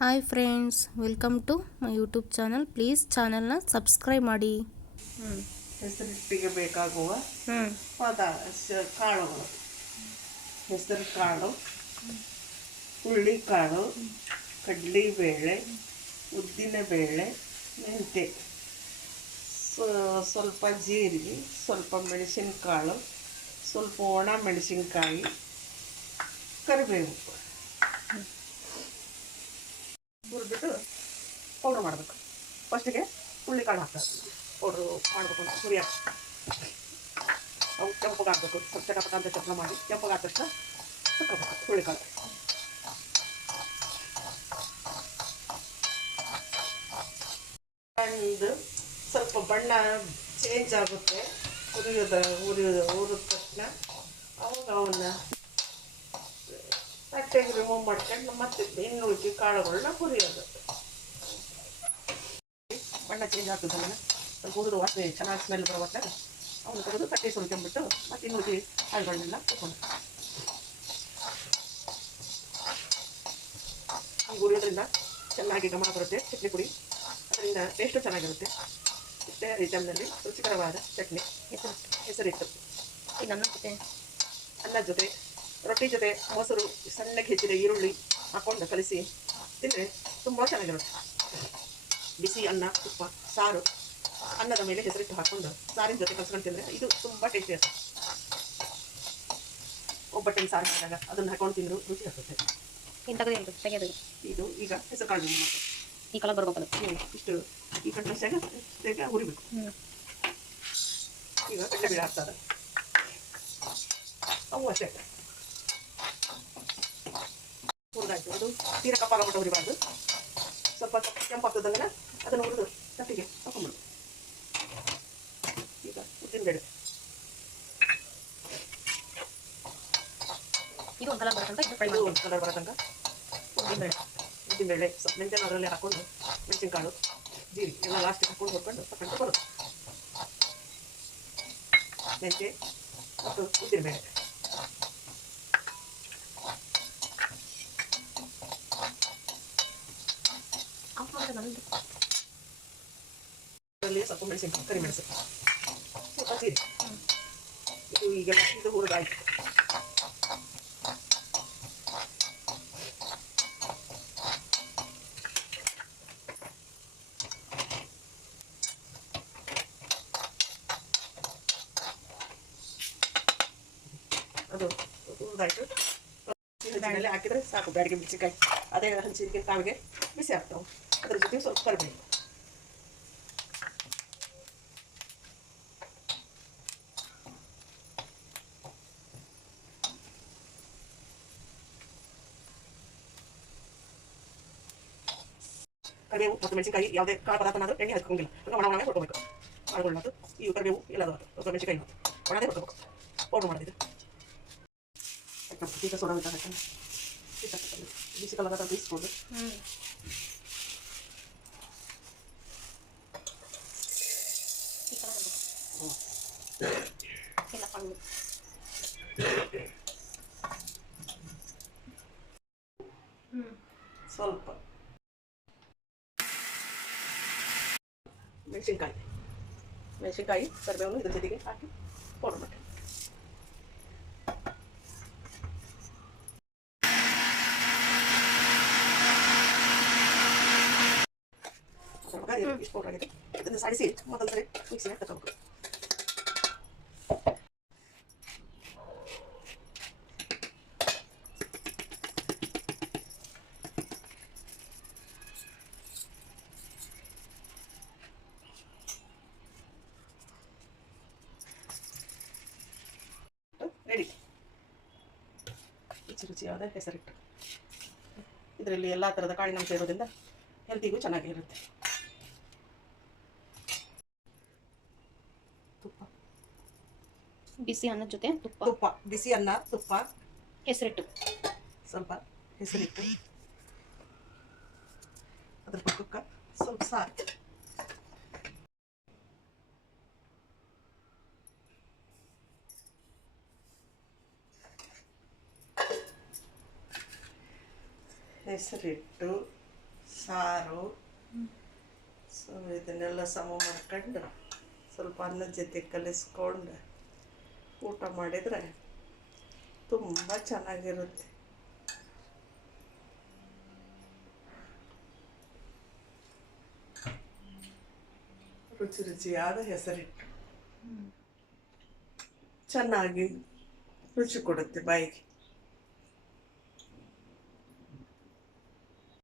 Hi friends welcome to my YouTube channel. Please ಚಾನಲ್ನ subscribe ಮಾಡಿ. ಹ್ಞೂ ಹೆಸರಿಟ್ಟಿಗೆ ಬೇಕಾಗುವ ಹ್ಞೂ ಪದ ಕಾಳುಗಳು ಹೆಸರು ಕಾಳು ಬೇಳೆ ಉದ್ದಿನ ಬೇಳೆ ಮೆಂತೆ. ಸ್ವ- ಸ್ವಲ್ಪ ಜೀರಿಗೆ ಸ್ವಲ್ಪ ಮೆಣಸಿನಕಾಳು ಸ್ವಲ್ಪ ಒಣ ಮೆಣಸಿನಕಾಯಿ ಕರಿಬೇವು. ಹುರಿದ್ಬಿಟ್ಟು ಪೌಡ್ರ್ ಮಾಡಬೇಕು. ಫಸ್ಟಿಗೆ ಹುಳ್ಳಿಕಾಳು ಹಾಕ್ತಾರೆ ಪೌಡ್ರು ಮಾಡಬೇಕು ಅಂತ ಹುರಿಯ ಅವು ಕೆಂಪಗೆ ಹಾಕ್ಬೇಕು ಸ್ವಲ್ಪ ಚಟಪಟ ಅಂತ ಚಪ್ಲ ಮಾಡಿ ಕೆಂಪಗೆ ಹಾಕಿದ ತಕ್ಷಣ ಸುಕ್ಕೋಬೇಕು ಹುಳ್ಳಿಕಾಳು ಒಂದು ಸ್ವಲ್ಪ ಬಣ್ಣ ಚೇಂಜ್ ಆಗುತ್ತೆ. ಹುರಿಯೋದ ಹುರಿಯೋದು ಹುರಿದ ತಕ್ಷಣ ಅವಾಗ ಅವನ್ನ ತಟ್ಟೆಗೆ ರಿಮೂವ್ ಮಾಡ್ಕೊಂಡು ಮತ್ತೆ ಇನ್ನುಳಿಕೆ ಕಾಳುಗಳನ್ನ ಹುರಿಯೋದು ಬಣ್ಣ ಚೇಂಜ್ ಆಗ್ತದಲ್ಲ ಸ್ವಲ್ಪ ಹುರಿದು ವಾಸನೆ ಚೆನ್ನಾಗಿ ಸ್ಮೆಲ್ ಬರುವಾಗ ಅವನು ತೆಗೆದು ತಟ್ಟೆ ಸುಳ್ಕೊಂಡ್ಬಿಟ್ಟು ಮತ್ತೆ ಇನ್ನು ಉಳಿಕೆ ಕಾಳುಗಳನ್ನೆಲ್ಲ ತಗೊಂಡು ಹೀಗೆ ಹುರಿಯೋದ್ರಿಂದ ಚೆನ್ನಾಗಿ ಗಮನ ಬರುತ್ತೆ ಚಟ್ನಿ ಪುಡಿ. ಅದರಿಂದ ಟೇಸ್ಟು ಚೆನ್ನಾಗಿರುತ್ತೆ. ಇಷ್ಟೇ ಐಟಮ್ನಲ್ಲಿ ರುಚಿಕರವಾದ ಚಟ್ನಿ. ಹೆಸರು ಹೆಸರಿಟ್ಟು ಈಗ ಅನ್ನ ಜೊತೆ. ಅನ್ನ ಜೊತೆ. ರೊಟ್ಟಿ ಜೊತೆ ಮೊಸರು ಸಣ್ಣಗೆ ಹೆಚ್ಚಿದ ಈರುಳ್ಳಿ ಹಾಕೊಂಡು ಕಲಿಸಿ ತಿಂದರೆ ತುಂಬ ಚೆನ್ನಾಗಿರುತ್ತೆ. ಬಿಸಿ ಅನ್ನ ತುಪ್ಪ ಸಾರು ಅನ್ನದ ಮೇಲೆ ಹೆಸರಿಟ್ಟು ಹಾಕ್ಕೊಂಡು ಸಾರಿನ ಜೊತೆ ಕಲ್ಸ್ಕೊಂಡು ತಿಂದರೆ ಇದು ತುಂಬ ಟೇಸ್ಟಿ ಇರುತ್ತೆ ಒಬ್ಬಟ್ಟಿನ ಸಾರು ಮಾಡಿದಾಗ ಅದನ್ನು ಹಾಕೊಂಡು ತಿಂದರು ರುಚಿ ಆಗ್ತದೆ ತೆಗೆದು ಇದು ಈಗ ಹೆಸರು ಕಾಳು ಈ ಕಲರ್ ಬರ್ಬೇಕಲ್ಲ ಇಷ್ಟು ಈ ಕಟ್ಟಲಾಗ ಬೇಗ ಹುರಿಬೇಕು. ಈಗ ಈಗ ಬೀಳ ಹಾಕ್ತಾರೆ ಅವು ಅಷ್ಟೇ. ಹುರಿದಾಯ್ತು ಅದು ತೀರ ಮಟ್ಟ ಹುರಿಬಾರ್ದು ಸ್ವಲ್ಪ ಕೆಂಪಾಗ್ತದಂಗೆ ಅದನ್ನು ಹುರಿದು ತಟ್ಟಿಗೆ ಹಾಕೊಂಬಿಡು. ಈಗ ಉದ್ದಿನಬೇಳೆ ಇದು ಒಂದು ಕಲರ್ ಬರತ್ತಂತ ಇದು ಫ್ರೈ ಒಂದು ಕಲರ್ ಬರೋ ತನಕ ಉದ್ದಿನಬೇಳೆ ಉದ್ದಿನಬೇಳೆ ಸ್ವಲ್ಪ ಮೆಂತ್ಯನ ಅದರಲ್ಲಿ ಹಾಕೊಂಡು ಮೆಣಸಿನಕಾಳು ಜೀರಿಗೆ ಎಲ್ಲ ಲಾಸ್ಟಿಗೆ ಹಾಕೊಂಡು ಹೊಡ್ಕೊಂಡು ತಗೊಂಡು ಬರೋದು ಮೆಂತ್ಯ ಮತ್ತು ಉದ್ದಿನಬೇಳೆ ಆಫ್ ಮಾಡಿದ್ರೆ ಮೆಣಸಿನ ಕರಿ ಸ್ವಲ್ಪ ಸ್ವಲ್ಪ ಜೀರಿಗೆ ಇದು ಈಗ ಇದು ಹುರಿದಾಯ್ತು ಅದು ಹುರಿದಾಯ್ತು ಹಾಕಿದ್ರೆ ಸಾಕು ಬ್ಯಾಡಿಗೆ ಮೆಣಸಿನಕಾಯಿ ಅದೇ ಹಂಚಿನ ಕಾವಿಗೆ ಬಿಸಿ ಆಗ್ತಾವೆ ಅದ್ರ ಜೊತೆ ಸ್ವಲ್ಪ ಕರಿಬೇವು ಕರಿಬೇವು ಮತ್ತು ಮೆಣಸಿನಕಾಯಿ ಯಾವುದೇ ಕಾಳು ಪದಾರ್ಥನಾದ್ರೂ ಎಣ್ಣೆ ಹಚ್ಕೊಂಗಿಲ್ಲ ಹಂಗೆ ಒಣ ಒಣಗೆ ಹೊಡ್ಕೋಬೇಕು ಕಾಳುಗಳು ಮತ್ತು ಈ ಕರಿಬೇವು ಎಲ್ಲ ಸ್ವಲ್ಪ ಮೆಣಸಿನಕಾಯಿ ಮತ್ತು ಒಣದೇ ಹೊಡ್ಕೋಬೇಕು ಪೌಡ್ರ್ ಮಾಡಿದ್ದು ಈಗ ಸೋಡಾ ಅಂತ ಹಾಕೊಂಡು ಬಿಸಿ ಕಲರ್ ಬೇಯಿಸ್ಕೊಂಡು ಹ್ಞೂ ಈ ಕಲರ್ ಇಲ್ಲ ಸ್ವಲ್ಪ. ಮೆಣಸಿನ್ಕಾಯಿ. ಮೆಣಸಿನ್ಕಾಯಿ ಕರಿಬೇವನ್ನು ಇದ್ರ ಜೊತೆಗೆ ಹಾಕಿ ಪೌಡರ್ ಮಾಡಿ ಇಷ್ಟು ಪೌಡರ್ ಆಗಿದೆ. ಇದನ್ನು ಸಾಡಿಸಿ ಮೊದಲ ಮಿಕ್ಸಿಗೆ ತಗೋಬೇಕು ರುಚಿಯಾದ ಹೆಸರಿಟ್ಟು ಇದರಲ್ಲಿ ಎಲ್ಲ ಥರದ ಕಾಳಿನಂಶ ಇರೋದ್ರಿಂದ ಹೆಲ್ತಿಗೂ ಚೆನ್ನಾಗಿರುತ್ತೆ ತುಪ್ಪ. ಬಿಸಿ ಅನ್ನದ ಜೊತೆ ತುಪ್ಪ. ತುಪ್ಪ. ಬಿಸಿ ಅನ್ನ ತುಪ್ಪ. ಹೆಸರಿಟ್ಟು. ಸ್ವಲ್ಪ ಹೆಸರಿಟ್ಟು. ಅದ್ರ ಪಕ್ಕಕ್ಕೆ ಸ್ವಲ್ಪ ಸಾರು ಹೆಸರಿಟ್ಟು ಸಾರು ಸೊ ಇದನ್ನೆಲ್ಲ ಸಮ ಮಾಡ್ಕೊಂಡು ಸ್ವಲ್ಪ ಅನ್ನದ ಜೊತೆ ಕಲಿಸ್ಕೊಂಡು ಊಟ ಮಾಡಿದರೆ ತುಂಬ ಚೆನ್ನಾಗಿರುತ್ತೆ. ರುಚಿ ರುಚಿಯಾದ ಹೆಸರಿಟ್ಟು. ಚೆನ್ನಾಗಿ ರುಚಿ ಕೊಡುತ್ತೆ ಬಾಯಿಗೆ.